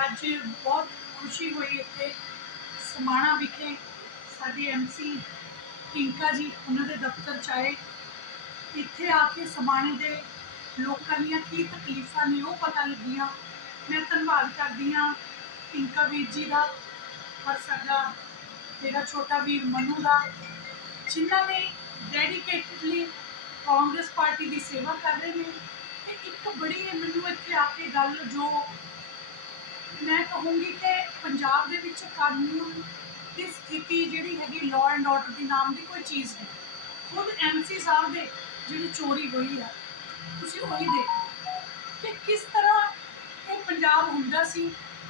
ਅੱਜ ਬਹੁਤ ਖੁਸ਼ੀ ਹੋਈ ਇੱਥੇ ਸਮਾਣਾ ਵਿਖੇ, ਸਾਡੇ ਐਮਸੀ ਟਿੰਕਾ ਜੀ, ਉਹਨਾਂ ਦੇ ਦਫ਼ਤਰ ਚ ਆਏ। ਇੱਥੇ ਆ ਕੇ ਸਮਾਣੇ ਦੇ ਲੋਕਾਂ ਦੀਆਂ ਕੀ ਤਕਲੀਫਾਂ ਨੇ ਉਹ ਪਤਾ ਲੱਗੀਆਂ। ਮੈਂ ਧੰਨਵਾਦ ਕਰਦੀ ਹਾਂ ਟਿੰਕਾ ਵੀਰ ਜੀ ਦਾ ਔਰ ਸਾਡਾ ਮੇਰਾ ਛੋਟਾ ਵੀਰ ਮਨੂ ਦਾ, ਜਿਨ੍ਹਾਂ ਨੇ ਡੈਡੀਕੇਟਡਲੀ ਕਾਂਗਰਸ ਪਾਰਟੀ ਦੀ ਸੇਵਾ ਕਰ ਰਹੇ ਨੇ। ਤੇ ਇੱਕ ਬੜੀ ਮੈਨੂੰ ਇੱਥੇ ਆ ਕੇ ਗੱਲ ਜੋ ਮੈਂ ਕਹੂੰਗੀ ਕਿ ਪੰਜਾਬ ਦੇ ਵਿੱਚ ਕਾਨੂੰਨ ਦੀ ਸਥਿਤੀ ਜਿਹੜੀ ਹੈਗੀ ਲਾਅ ਐਂਡ ਆਰਡਰ ਦੀ ਨਾਮ ਦੀ ਕੋਈ ਚੀਜ਼ ਨਹੀਂ। ਖੁਦ ਐਮਸੀ ਸਾਹਿਬ ਦੇ ਜਿਹੜੀ ਚੋਰੀ ਹੋਈ ਆ, ਤੁਸੀਂ ਉਹੀ ਦੇਖੋ ਕਿ ਕਿਸ ਤਰ੍ਹਾਂ ਇਹ ਪੰਜਾਬ ਹੁੰਦਾ ਸੀ,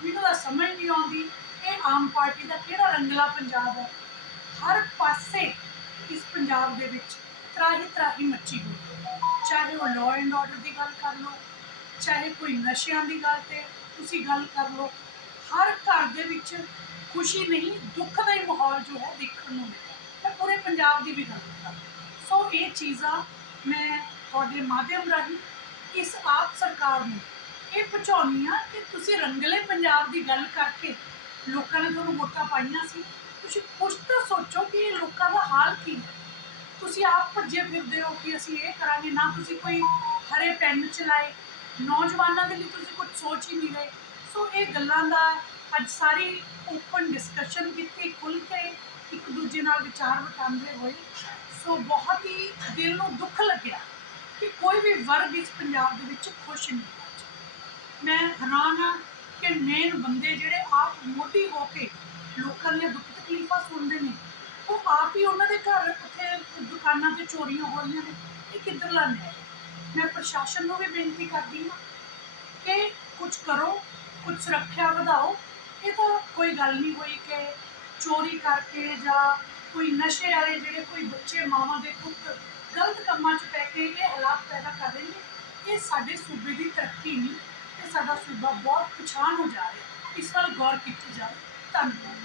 ਮੈਨੂੰ ਤਾਂ ਸਮਝ ਨਹੀਂ ਆਉਂਦੀ ਇਹ ਆਮ ਪਾਰਟੀ ਦਾ ਕਿਹੜਾ ਰੰਗਲਾ ਪੰਜਾਬ ਹੈ। ਹਰ ਪਾਸੇ ਇਸ ਪੰਜਾਬ ਦੇ ਵਿੱਚ ਤਰਾਹੀ ਤਰਾਹੀ ਮੱਚੀ ਹੋਈ। ਚਾਹੇ ਉਹ ਲਾਅ ਐਂਡ ਆਰਡਰ ਦੀ ਗੱਲ ਕਰ ਲਓ, ਚਾਹੇ ਕੋਈ ਨਸ਼ਿਆਂ ਦੀ ਗੱਲ ਤੇ ਤੁਸੀਂ ਗੱਲ ਕਰ ਲਓ, ਹਰ ਘਰ ਦੇ ਵਿੱਚ ਖੁਸ਼ੀ ਨਹੀਂ, ਦੁੱਖ ਦਾ ਹੀ ਮਾਹੌਲ ਜੋ ਹੈ ਦੇਖਣ ਨੂੰ ਮਿਲਦਾ। ਮੈਂ ਪੂਰੇ ਪੰਜਾਬ ਦੀ ਵੀ ਗੱਲ ਕਰਾਂ। ਸੋ ਇਹ ਚੀਜ਼ਾਂ ਮੈਂ ਤੁਹਾਡੇ ਮਾਧਿਅਮ ਰਾਹੀਂ ਇਸ ਆਪ ਸਰਕਾਰ ਨੂੰ ਇਹ ਪਹੁੰਚਾਉਣੀ ਆ ਕਿ ਤੁਸੀਂ ਰੰਗਲੇ ਪੰਜਾਬ ਦੀ ਗੱਲ ਕਰਕੇ ਲੋਕਾਂ ਨੇ ਤੁਹਾਨੂੰ ਵੋਟਾਂ ਪਾਈਆਂ ਸੀ। ਤੁਸੀਂ ਕੁਝ ਤਾਂ ਸੋਚੋ ਕਿ ਇਹ ਲੋਕਾਂ ਦਾ ਹਾਲ ਕੀ ਹੈ। ਤੁਸੀਂ ਆਪ ਭੱਜੇ ਫਿਰਦੇ ਹੋ ਕਿ ਅਸੀਂ ਇਹ ਕਰਾਂਗੇ, ਨਾ ਤੁਸੀਂ ਕੋਈ ਹਰੇ ਪੈਨ ਚਲਾਏ ਨੌਜਵਾਨਾਂ ਦੇ ਲਈ ਤੁਸੀਂ ਕੁਝ ਸੋਚ ਹੀ ਨਹੀਂ ਰਹੇ। ਸੋ ਇਹ ਗੱਲਾਂ ਦਾ ਅੱਜ ਸਾਰੀ ਓਪਨ ਡਿਸਕਸ਼ਨ ਕੀਤੀ ਖੁੱਲ ਕੇ ਇੱਕ ਦੂਜੇ ਨਾਲ ਵਿਚਾਰ ਵਟਾਂਦਰੇ ਹੋਏ। ਸੋ ਬਹੁਤ ਹੀ ਦਿਲ ਨੂੰ ਦੁੱਖ ਲੱਗਿਆ ਕਿ ਕੋਈ ਵੀ ਵਰਗ ਇਸ ਪੰਜਾਬ ਦੇ ਵਿੱਚ ਖੁਸ਼ ਨਹੀਂ ਹੈ ਮੈਂ ਹੈਰਾਨ ਹਾਂ ਕਿ ਮੇਨ ਬੰਦੇ ਜਿਹੜੇ ਆਪ ਮੋਟੀ ਹੋ ਕੇ ਲੋਕਾਂ ਦੀਆਂ ਦੁੱਖ ਤਕਲੀਫਾਂ ਸੁਣਦੇ ਨੇ, ਉਹ ਆਪ ਹੀ ਉਹਨਾਂ ਦੇ ਘਰ ਉੱਥੇ ਦੁਕਾਨਾਂ ਤੇ ਚੋਰੀਆਂ ਹੋ ਰਹੀਆਂ ਨੇ। ਇਹ ਕਿੱਧਰ ਨਿਆਂ ਹੈ? ਮੈਂ ਪ੍ਰਸ਼ਾਸਨ ਨੂੰ ਵੀ ਬੇਨਤੀ ਕਰਦੀ ਹਾਂ ਕਿ ਕੁਝ ਕਰੋ ਕੁਝ ਸੁਰੱਖਿਆ ਵਧਾਓ। ਇਹ ਤਾਂ ਕੋਈ ਗੱਲ ਨਹੀਂ ਹੋਈ ਕਿ ਚੋਰੀ ਕਰਕੇ ਜਾਂ ਕੋਈ ਨਸ਼ੇ ਵਾਲੇ ਜਿਹੜੇ ਕੋਈ ਬੱਚੇ, ਮਾਵਾਂ ਦੇ ਪੁੱਤ ਗਲਤ ਕੰਮਾਂ 'ਚ ਪੈ ਕੇ ਇਹ ਹਾਲਾਤ ਪੈਦਾ ਕਰ ਰਹੇ ਨੇ, ਇਹ ਸਾਡੇ ਸੂਬੇ ਦੀ ਤਰੱਕੀ ਨਹੀਂ ਇਹ ਸਾਡਾ ਸੂਬਾ ਬਹੁਤ ਪਛਾਣ ਹੋ ਜਾ ਰਿਹਾ। ਇਸ ਵੱਲ ਗੌਰ ਕੀਤੀ ਜਾਵੇ। ਧੰਨਵਾਦ।